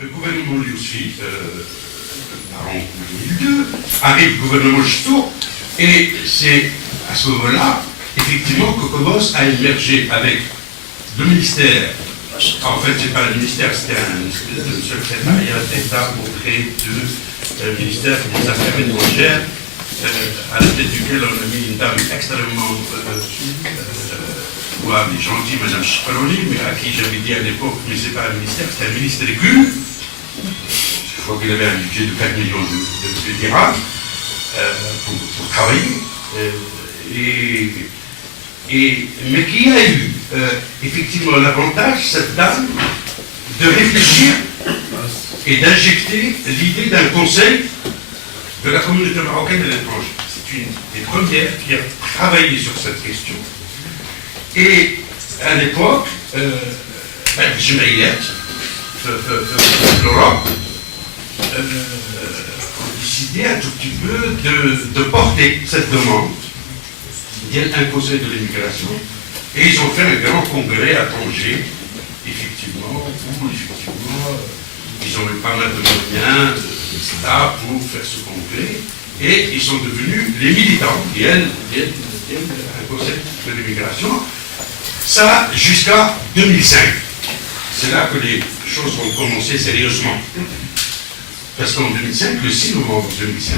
le gouvernement lui aussi, en 2002, arrive le gouvernement Justo, et c'est à ce moment-là, effectivement, que commence à émerger avec le ministère. En fait, c'est pas le ministère, c'était un secrétariat d'État auprès du ministère des Affaires étrangères, à la tête duquel on a mis une dame extrêmement et gentille, Mme Chiparoli, mais à qui j'avais dit à l'époque, mais c'est pas un ministère, c'est un ministre des Culs. Je crois qu'il avait un budget de 4 millions de dirhams pour travailler. Mais qui a eu effectivement l'avantage, cette dame, de réfléchir et d'injecter l'idée d'un conseil de la communauté marocaine et de l'étranger. C'est une des premières qui a travaillé sur cette question. Et à l'époque, Jemaïet, l'Europe, ont décidé un tout petit peu de porter cette demande. Il y a un conseil de l'immigration, et ils ont fait un grand congrès à Tanger, effectivement, où ils ont eu pas mal de moyens, etc., pour faire ce congrès, et ils sont devenus les militants qui viennent un conseil de l'immigration. Ça, jusqu'à 2005. C'est là que les choses vont commencer sérieusement. Parce qu'en 2005, le 6 novembre 2005,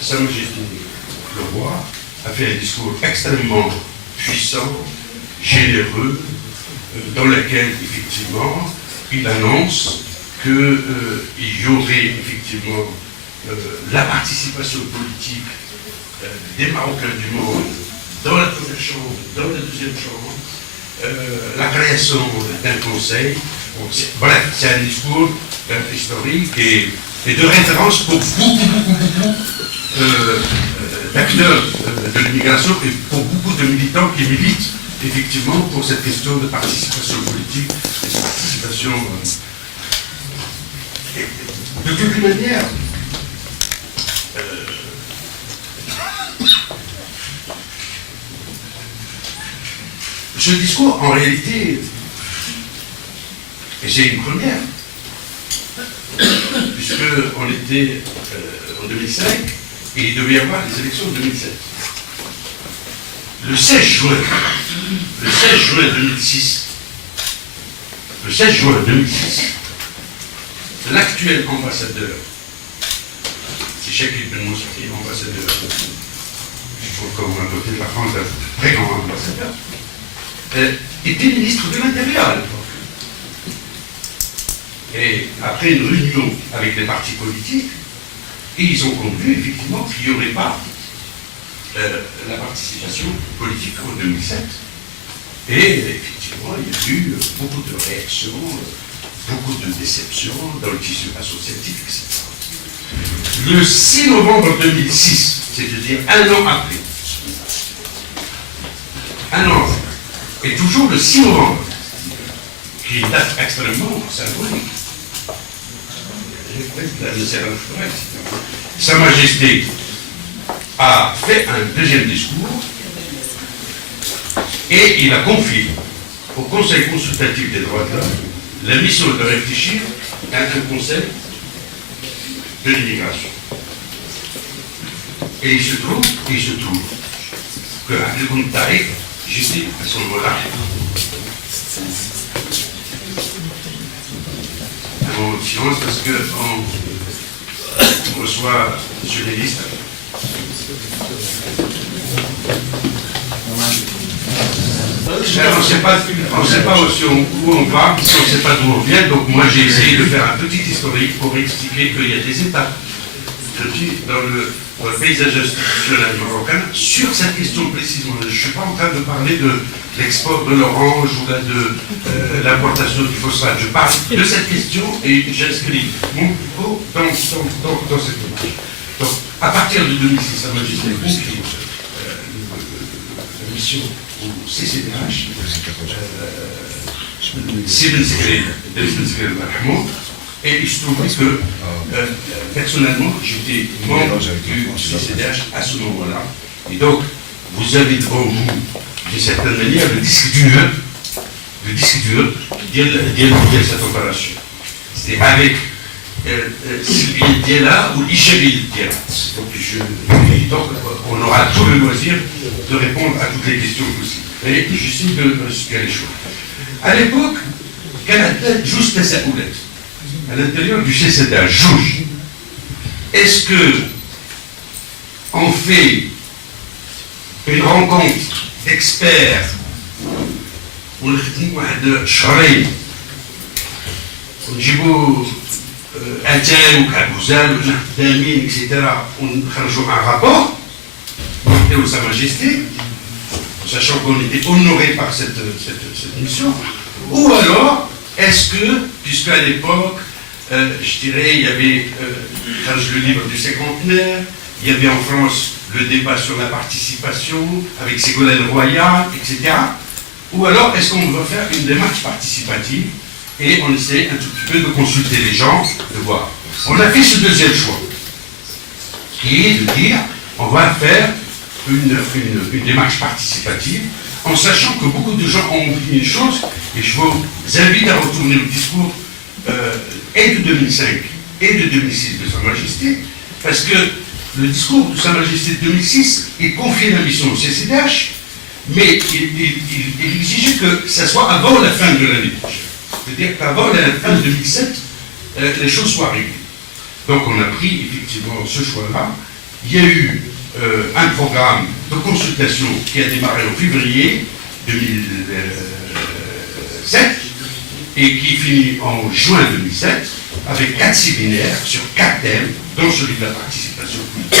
Sa Majesté le roi a fait un discours extrêmement puissant, généreux, dans lequel, effectivement, il annonce qu'il y aurait, effectivement, la participation politique des Marocains du monde dans la première chambre, dans la deuxième chambre, la création d'un conseil. Bref, c'est un discours historique et de référence pour beaucoup d'acteurs de l'immigration et pour beaucoup de militants qui militent effectivement pour cette question de participation politique, de participation. De toute manière, ce discours, en réalité, et c'est une première, puisqu'on était en 2005 et il devait y avoir les élections de 2007. Le 16 juin 2006, l'actuel ambassadeur, c'est Cheikh Ibn Moussaki, ambassadeur, comme on a noté la France, un très grand ambassadeur, était ministre de l'Intérieur à l'époque. Et après une réunion avec les partis politiques, ils ont conclu effectivement qu'il n'y aurait pas la participation politique en 2007. Et effectivement, il y a eu beaucoup de réactions, beaucoup de déceptions dans le tissu associatif, etc. Le 6 novembre 2006, c'est-à-dire un an après, et toujours le 6 novembre, qui est une date extrêmement symbolique. Sa Majesté a fait un deuxième discours et il a confié au Conseil consultatif des droits de l'homme la mission de réfléchir à un conseil de l'immigration. Et il se trouve que Abdelkoum Tariq, j'étais à ce moment-là, un moment de silence parce qu'on reçoit M. le ministre. On ne sait pas aussi où on va, on ne sait pas d'où on vient, donc moi j'ai essayé de faire un petit historique pour expliquer qu'il y a des étapes dans le paysage institutionnel marocain sur cette question précisément. Je ne suis pas en train de parler de l'export de l'orange ou de l'importation du phosphate. Je parle de cette question et j'inscris mon propos dans cette démarche. Donc, à partir de 2006, Sa Majesté a confié la mission au CCDH, et il se trouvait que, personnellement, j'étais membre du CCDH à ce moment-là. Et donc, vous avez devant vous, d'une certaine manière, le disque dur de cette opération. c'est avec Sylvie Diella ou Igérie Diella. Donc, on aura tout le loisir de répondre à toutes les questions possibles. Et j'essaie de situer les choses. À l'époque, Canada juste sa houlette. À l'intérieur du CCDA, juge. Est-ce que on fait une rencontre d'experts ونخدموا واحد شهرين ونجيبوا اتاي وكابوزال وحنا خدامين اكسيتيرا ونخرجوا ان رابور ونعطيو Sa Majesté, sachant qu'on était honoré par cette mission, ou alors est-ce que, puisque à l'époque, je dirais, il y avait le livre du cinquantenaire, il y avait en France le débat sur la participation avec Ségolène Royal, etc. Ou alors, est-ce qu'on va faire une démarche participative et on essaie un tout petit peu de consulter les gens, de voir. On a fait ce deuxième choix, qui est de dire, on va faire une démarche participative, en sachant que beaucoup de gens ont oublié une chose, et je vous invite à retourner au discours et de 2005 et de 2006 de Sa Majesté, parce que le discours de Sa Majesté de 2006, il confiait la mission au CCDH, mais il exigeait que ça soit avant la fin de l'année prochaine. C'est-à-dire qu'avant la fin de 2007, les choses soient réglées. Donc on a pris effectivement ce choix-là. Il y a eu un programme de consultation qui a démarré en février 2007 et qui finit en juin 2007 avec 4 séminaires sur 4 thèmes, dont celui de la participation politique,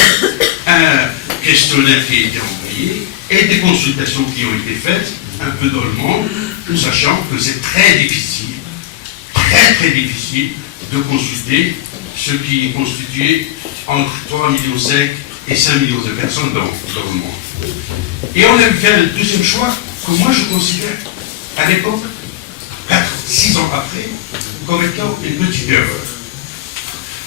un questionnaire qui a été envoyé et des consultations qui ont été faites un peu dans le monde, sachant que c'est très difficile, très difficile de consulter ce qui est constitué entre 3,5 millions et 5 millions de personnes dans le monde. Et on a fait un deuxième choix que moi je considère à l'époque, 6 ans après, comme étant une petite erreur.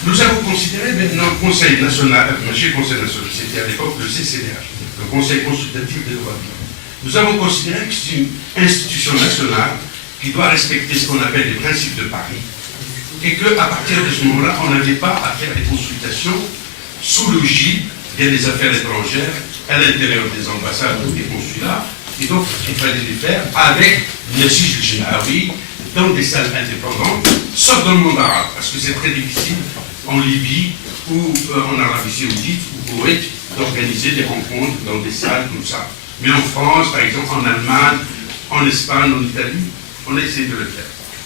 Nous avons considéré maintenant le Conseil national, c'était à l'époque le CCDH, le Conseil consultatif des droits de l'homme. Nous avons considéré que c'est une institution nationale qui doit respecter ce qu'on appelle les principes de Paris, et qu'à partir de ce moment-là, on n'avait pas à faire des consultations sous le gîte des affaires étrangères, à l'intérieur des ambassades ou des consulats, et donc il fallait les faire avec le Sijil Genaoui, dans des salles indépendantes, sauf dans le monde arabe, parce que c'est très difficile en Libye ou en Arabie Saoudite ou au Koweït d'organiser des rencontres dans des salles comme ça. Mais en France, par exemple, en Allemagne, en Espagne, en Italie, on a essayé de le faire.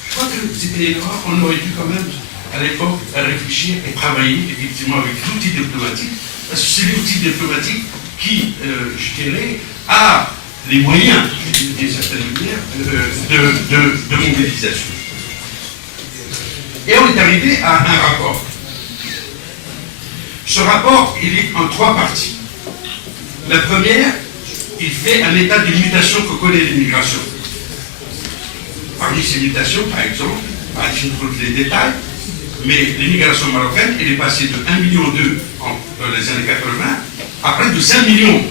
Je crois que c'était une erreur, on aurait dû quand même, à l'époque, réfléchir et travailler effectivement avec l'outil diplomatique, parce que c'est l'outil diplomatique qui, je dirais, a les moyens, d'une certaine manière, de mobilisation. Et on est arrivé à un rapport. Ce rapport, il est en 3 parties. La première, il fait un état d'une mutation que connaît l'immigration. Parmi ces mutations, par exemple, je ne trouve les détails, mais l'immigration marocaine, elle est passée de 1,2 million dans les années 80 à près de 5 millions.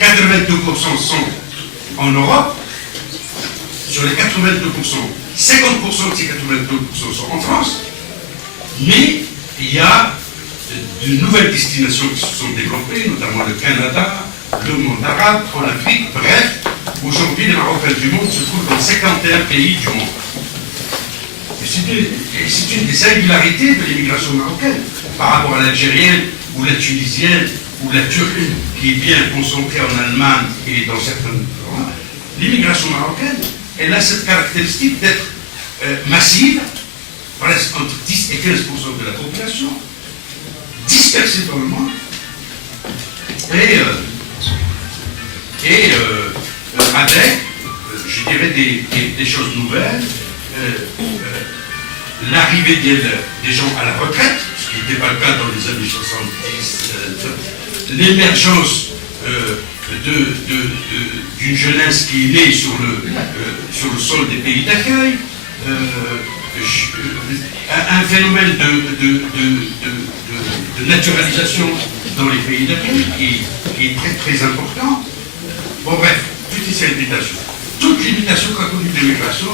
82% sont en Europe. Sur les 82%, 50% de ces 82% sont en France. Mais il y a de nouvelles destinations qui se sont développées, notamment le Canada, le monde arabe, en Afrique. Bref, aujourd'hui, les Marocains du monde se trouvent dans 51 pays du monde. C'est une des singularités de l'immigration marocaine par rapport à l'algérienne ou la tunisienne ou la turque qui est bien concentrée en Allemagne et dans certains endroits. L'immigration marocaine, elle a cette caractéristique d'être massive, presque entre 10 et 15% de la population, dispersée dans le monde, et avec, je dirais, des choses nouvelles, l'arrivée des gens à la retraite, ce qui n'était pas le cas dans les années 70, l'émergence d'une jeunesse qui est née sur le sol des pays d'accueil, un phénomène de naturalisation dans les pays d'accueil qui est très très important. Bon bref, toutes ces limitations. Toute limitation qu'a connue l'immigration